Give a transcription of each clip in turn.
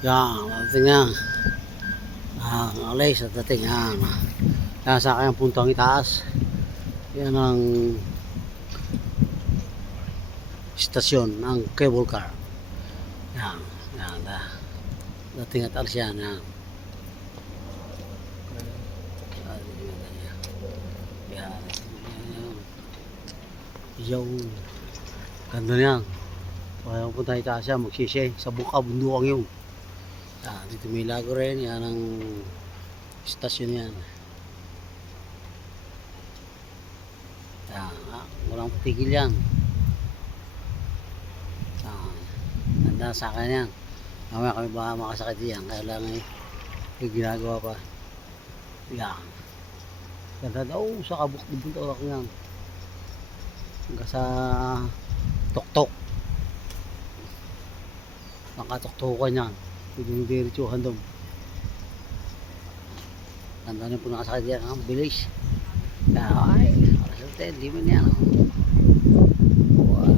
Yan, dating yan. Alis at dating yan. Yan sa kanyang puntang itaas. Yan ang istasyon ng cable car. Yan, yan. Dating at alis yan. Yan. Yan. Ganda niyan. Kaya punta itaas yan, magsisay sa bundukan yung. Dito may lago rin, yan ang istasyon yan. Walang tigil yan. Ganda sa akin yan. Mamaya kami baka makasakit yan, kaya lang may ginagawa pa. Yan. Ganda daw sa kabuk ng bunta ko yan. Hanggang sa tuktok. Nakatuktukan yan. Pwede yung diretsuhan doon. Ganda na po nakasakit yan. Bilis. Ay, kasalte. Di man yan. Wow.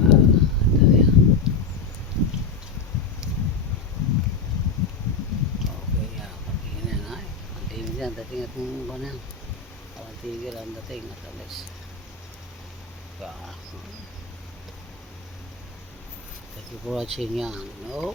Ganda yan. Okay. Patingin yan. Ay, patingin yan. Dating at mong ba na yan. Parang tigil ang dating at alis. Thank you for watching yan. No?